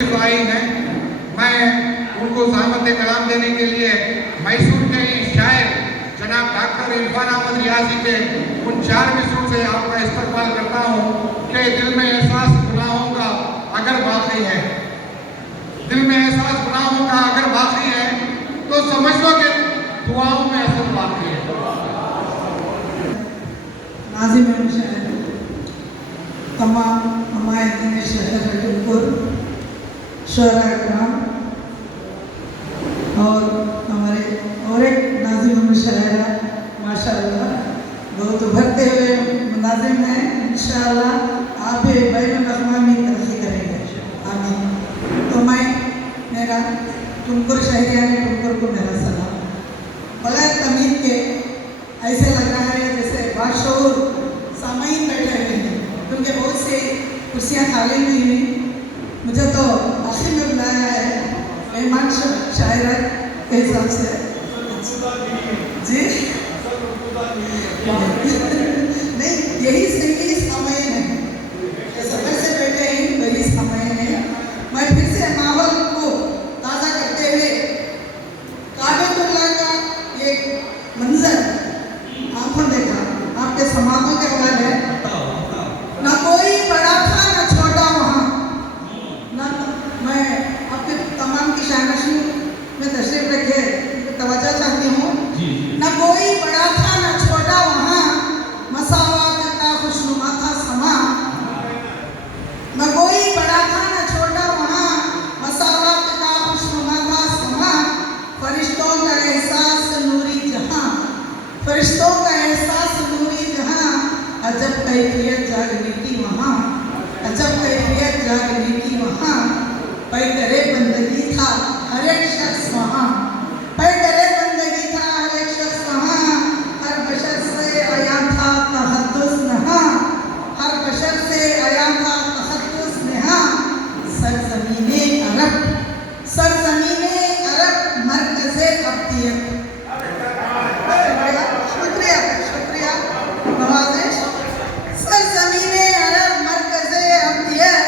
आई हैं। मैं उनको ज़हमत कलाम देने के लिए मैसूर के शायर जनाब डॉक्टर इरफान अहमद रियाजी के उन 4 मिसरों से आपका इस्तकबाल करता हूँ कि दिल में एहसास गुनाहों का अगर बाकी है, दिल में एहसास गुनाहों का अगर बाकी है तो समझ लो कि दुआओं में असर बाकी है। नाज़िम शायर तमाम हमारे शहर रजबपुर शोरा कराम और हमारे और एक नाज़िम शायरा माशाअल्लाह बहुत उभरते हुए नाज़िम हैं। इंशाअल्लाह आप बैनुल-अक़वामी तरक्की करेंगे, आमीन। तो मैं मेरा टुमकुर शहरियाने टुमकुर को मेरा सलाम। बगैर तमीज़ के ऐसे लग रहा है जैसे बाशऊर सामाईन बैठे हुए हैं, क्योंकि बहुत सी कुर्सियाँ खाली नहीं हुई। मुझे तो आखिर में बुलाया है मेहमान शायरा के हिसाब से जी नहीं, यही सही समय है, समय से बैठे हैं वही समय है। मैं फिर से माहौल को ताज़ा करते हुए काबतुल्लाह का एक मंजर आंखों देखा आपके समातों के हवाले है। ना कोई बड़ा था ना छोटा वहाँ, ना मैं आपके तमाम की शानशी में तशरीफ रखे तवज्जो चाहती हूँ। ना कोई बड़ा था ना छोटा वहाँ, मसावात का खुशनुमा था समा। ना कोई बड़ा था ना छोटा वहाँ, मसावात का खुशनुमा था समा। फरिश्तों का एहसास नूरी जहाँ, फरिश्तों का एहसास नूरी जहाँ। अजब कैफियत जागने की वहाँ, अजब कैफियत जागने की वहाँ। पैकरे बंदगी था हर एक शख्स वहाँ, पैकरे बंदगी था हर एक शख्स वहाँ। हर बशर से आया था तहद्दुस नहा, हर बशर से आया था तहद्दुस नहा। सरज़मीने अरब, सरज़मीने अरब मरकज़े अब्दियत। शुक्रिया शुक्रिया नवाज़िश। सरज़मीने अरब मरकज़े अब्दियत,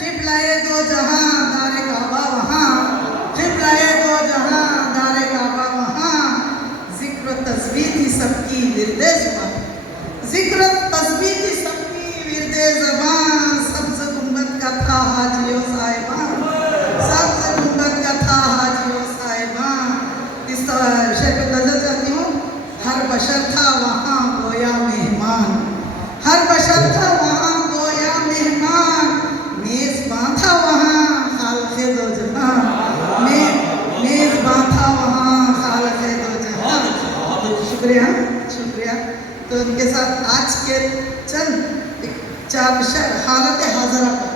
क़िबलाए दो जहां दारे काबा वहाँ, क़िबलाए दो जहां दारे काबा वहाँ। ज़िक्र तस्बीह थी सबकी विरदे ज़ुबां, ज़िक्र तस्बीह थी सबकी विरदे ज़ुबां। सब्ज़ गुंबद का था हाजियो साहिबां, सब्ज़ गुंबद का था हाजियो साहिबां। इस शेर पे नजर चाहती हूँ। हर बशर था वहाँ गोया मेहमान, हर बशर था वहाँ गोया मेहमान। मेज़बान था वहाँ खालिक़े दो जहां, मेज़बान था वहाँ खालिक़े दो जहां। शुक्रिया शुक्रिया। तो उनके साथ आज के चंद 4 शेर हालत हाज़रा पर,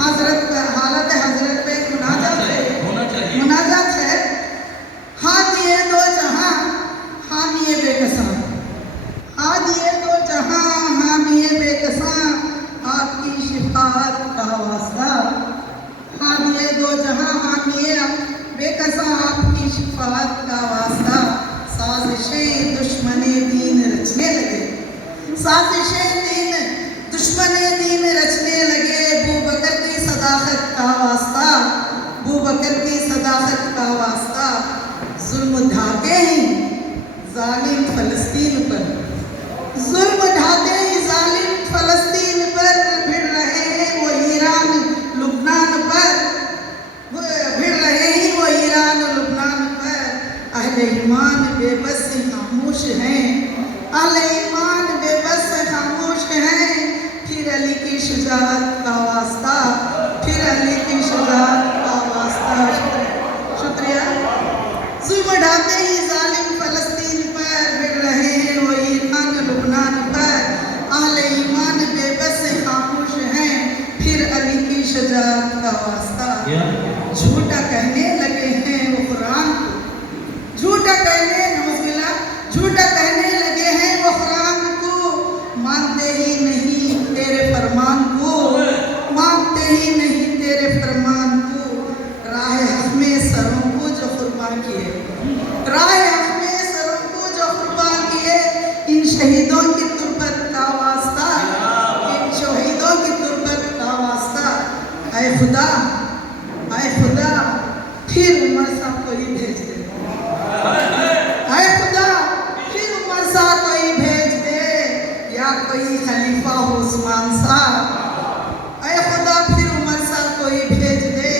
हज़रत हालत हज़रत पे एक मुनाजात है। हाँ दिए दो जहां हामिए बेकसां, हाँ दिए दो जहां हामिए बेकसां। आपकी शिफात का वास्ता, हाँ दिए दो जहां हामिए बेकसां। आपकी शिफात का वास्ता। साजिशें दुश्मने दीन रचने लगे, साजिशें दीन दुश्मने दीन रचने लगे। बू बकर की सदाकत का वास्ता, बू बकर की सदाकत का वास्ता। जुल्म ढाते ही जालिम फ़लस्तीन पर, जुल्म ढाते ही जालिम फ़लस्तीन पर। भिड़ रहे हैं वो ईरान लुबनान पर, भिड़ रहे हैं वो ईरान लुबनान पर। अहले ईमान बेबस खामोश हैं, अहले ईमान बेबस खामोश हैं। फिर अली की शुजाअत का वास्ता, फिर अली की शुजाअत का वास्ता। शुक्रिया। जुल्म ढाते ही जालिम फ़लस्तीन पर, भिड़ रहे हैं वो ईरान लुबनान पर। अहले ईमान बेबस खामोश हैं, फिर अली की शुजाअत का वास्ता। झूठा कहने लगे हैं वो कुरान को, झूठा कहने नौज़बिल्ला, झूठा कहने लगे हैं वो कुरान को। मानते ही नहीं तेरे फरमान को, मानते ही नहीं तेरे फरमान को। राह हक़ में सरों को जो कुर्बान किए, राह हक़ में सरों को जो कुर्बान किए। इन शहीदों की तुर्बत का वास्ता, इन शहीदों की तुर्बत का वास्ता। ऐ खुदा कोई भेज दे, ऐ खुदा फिर उमर सा कोई भेज दे, या कोई खलीफा हो उस्मान सा। ऐ खुदा फिर उमर सा कोई भेज दे,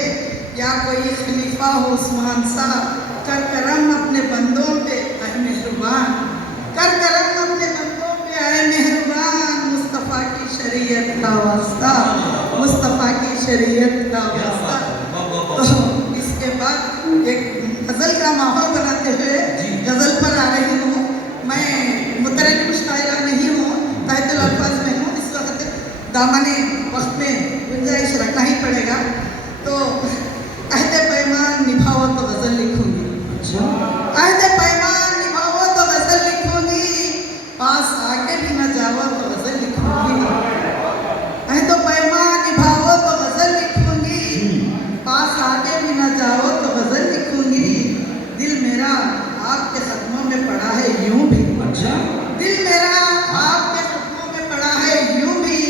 या कोई खलीफा हो उस्मान सा। कर करम अपने बंदों पे ऐ मेहरबान, कर करम अपने बंदों पे ऐ मेहरबान। मुस्तफ़ा की शरीयत का वास्ता, मुस्तफ़ा की शरीयत का वास्ता। तो इसके बाद एक गज़ल का माहौल बनाते हुए गज़ल पर आ रही हूँ। मैं मुतरन्निम शायरा नहीं हूँ, ताहिदुल अल्फाज में हूँ। इस वक्त दामने वक्त में गुंजाइश रखना ही पड़ेगा। तो अहद पैमान निभाओ तो गज़ल लिखूंगी, अहद पैमान निभाओ तो गज़ल लिखूंगी, पास आके भी न जाओ तो गज़ल लिखूंगी। अहद पैमान निभाओ तो गज़ल लिखूंगी, पास आके भी न जाओ तो गज़ल लिखूंगी। दिल मेरा आपके कदमों में पड़ा है यूं भी, दिल मेरा आपके कदमों में पड़ा है यूं भी,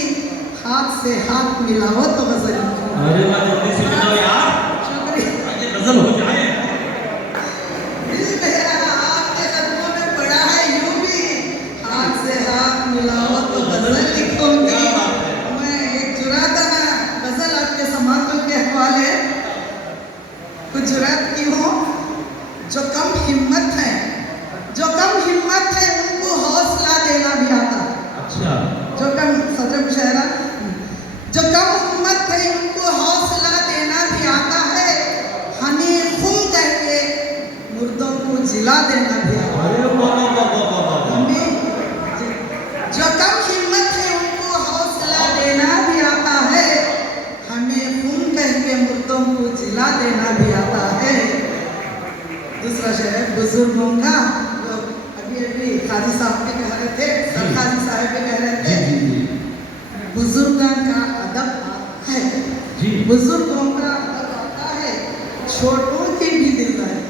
हाथ से हाथ मिलाओ तो गज़ल लिखूंगी। अरे वाह, जल्दी से मिलाओ यार, शुक्रिया। आगे गजल हो जाए। दिल मेरा आपके कदमों में पड़ा है यूं भी, हाथ से हाथ मिलाओ तो गज़ल लिखूंगी। मैं एक जुराताना गज़ल आपके समापन के हवाले कुछ जुरात की हूँ। जो कम हिम्मत है, जो कम हिम्मत है उनको हौसला देना भी आता है। अच्छा, जो कम सदर मुशायरा, जो कम हिम्मत है उनको हौसला देना भी आता है। हमें खुल करके मुर्दों को जिला देना भी आता है। अरे वाह वाह वाह वाह वाह। हमें जो कम हिम्मत है उनको हौसला देना भी आता है। हमें खून कह के मुर्दों को जिला देना भी आता है। दूसरा शेर है बुजुर्गों का, तो अभी अभी काजी साहब भी कह रहे थे, सर काजी साहब भी कह रहे थे, बुजुर्गों का अदब आता है, बुजुर्गों का अदब आता है, छोटों की भी दिलदारी।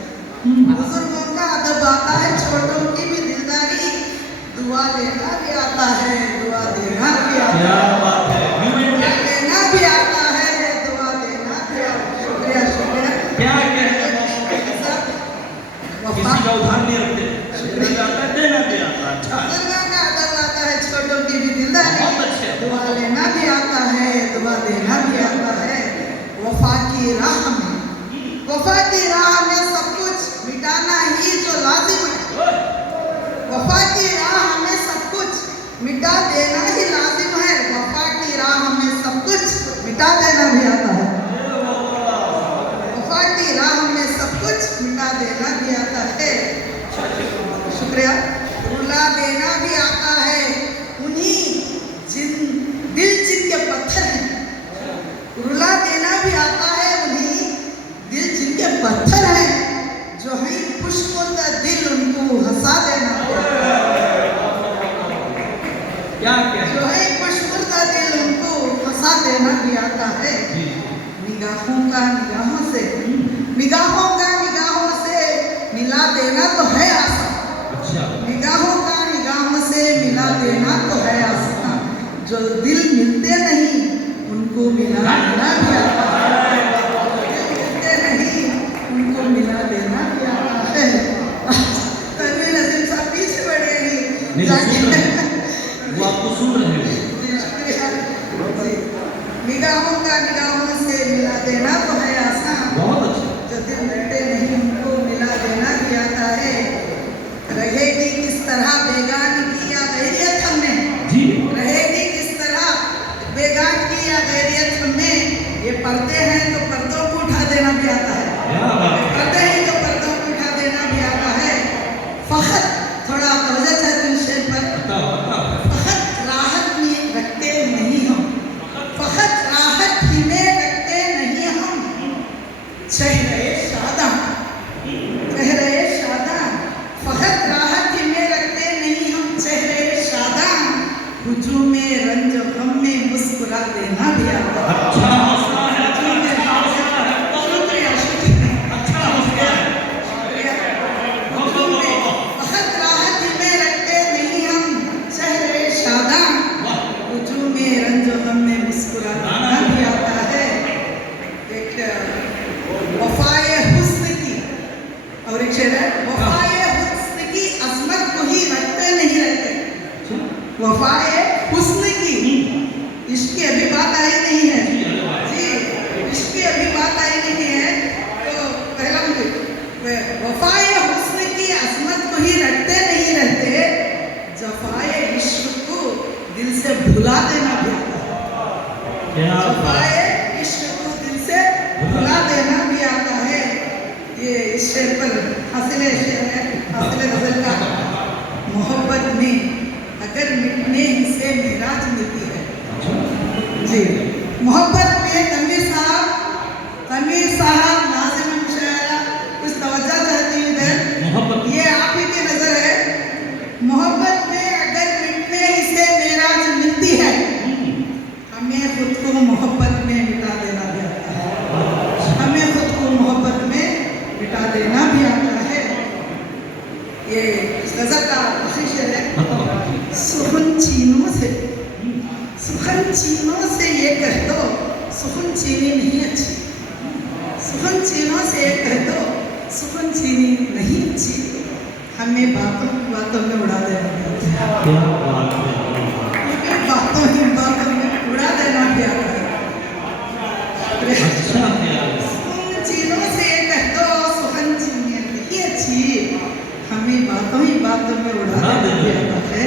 बुजुर्गों का अदब आता है, छोटों की भी दिलदारी। दुआ लेना भी आता है, दुआ देना भी आता क्या है, बात है, दुआ लेना भी आता है, दुआ देना भी आता है। शुक्रिया शुक्रिया। क्या कहते हैं, किसी का उधार नहीं रखते, देना आता है, देना भी आता है। अच्छा, बुजुर्गों का अदब आता है, छोटों की भी दिलदारी। बहुत अच्छे। दुआ लेना भी आता है, दुआ देना भी आता है। वफा की राह में, वफा की राह में सब कुछ मिटाना ही जो लाजिम है। वफा की राह में सब कुछ मिटा देना ही लाजिम है। वफा की राह में सब कुछ मिटा देना भी आता है। वफा की राह में सब कुछ मिटा देना भी आता है। शुक्रिया। रुला देना भी आता है उन्हीं जिनके पत्थर हैं। रुला देना भी आता है उन्हीं दिल जिनके पत्थर हैं, जो है खुशमुर्दा दिल उनको हंसा देना भी आता है। क्या क्या जो है खुशमुर्दा दिल उनको हंसा देना भी आता है। निगाहों का निगाहों से, निगाहों का निगाहों से मिला देना तो है आसान। अच्छा, निगाहों का निगाहों से मिला देना तो है आसान। जो दिल मिलते नहीं उनको मिला देना भी आता है। दिल मिलते नहीं उनको मिला देना भी आता है। तनवीर नज़ीम साहब पीछे बढ़े नहीं, जाके सुन रहे हैं। वो आपको सुन रहे हैं। जी, शुक्रिया। जी, निगाहों का निगाहों से मिला देना तो है आसान। बहुत अच्छा, जो दिल मिलते नहीं उनको मिला देना भी आता है। रहेगी किस तरह बेगानगी या गैरियत हमें, जी रहेगी किस तरह बेगानगी या गैरियत हमें। ये पर्दे हैं तो पर्दों को उठा देना भी आता है। क्या बात है। पर्दे हैं तो पर्दों को उठा देना भी आता है। फखत थोड़ा तवज्जो चाहती हूँ शेर पर। बताओ बताओ। फखत राहत में रखते नहीं हम, फखत राहत ही में रखते नहीं हम। चेहरे शादा, चेहरे शादा, फखत राहत ही में रखते नहीं हम। चेहरे शादा, हुजूम में रंज गम में मुस्कुरा देना भी आता है। अच्छा हौसला है, अच्छा हौसला है, शुक्रिया शुक्रिया। अच्छा हौसला है। हुजूम में फखत राहत ही में रखते नहीं हम। चेहरे शादा, हुजूम में रंज गम में मुस्कुरा देना भी आता है। एक वफाए हुस्न की, शेर है, वफाए हुस्न की अजमत को ही रखते नहीं रहते। वफाए हुस्न की, इसकी अभी बात आई नहीं है जी, इसकी अभी बात आई नहीं है। तो पहला वफाए हुस्न की अजमत को ही रखते नहीं रहते, जफाए इश्क को दिल से भुला देना भी आता है। जफाए इश्क को दिल से भुला देना भी आता है। ये इस शेर पर हासिल शेर है, हासिल गजल का। मोहब्बत में अगर मिटने से मेराज मिलती है जी। मोहब्बत में तमीर साहब नाज़िम मुशायरा कुछ तवज्जो चाहती हूँ इधर, ये आप ही की नजर है। मोहब्बत में अगर मिटने से मेराज मिलती है, हमें खुद को मोहब्बत में मिटा देना भी आता है। हमें खुद को मोहब्बत में मिटा देना भी आता है। ये इस गजल का आखिरी शेर है। सुखन चीनों से ये कह दो, सुखन चीनी नहीं अच्छी। सुखन चीनों से ये कह दो, सुखन चीनी नहीं अच्छी। हमें बातों में उड़ा देना भी आता है। हमें बातों में उड़ा देना भी आता है। सुखन चीनों से ये कह दो, सुखन चीनी नहीं अच्छी। हमें बातों में उड़ा देना भी आता है।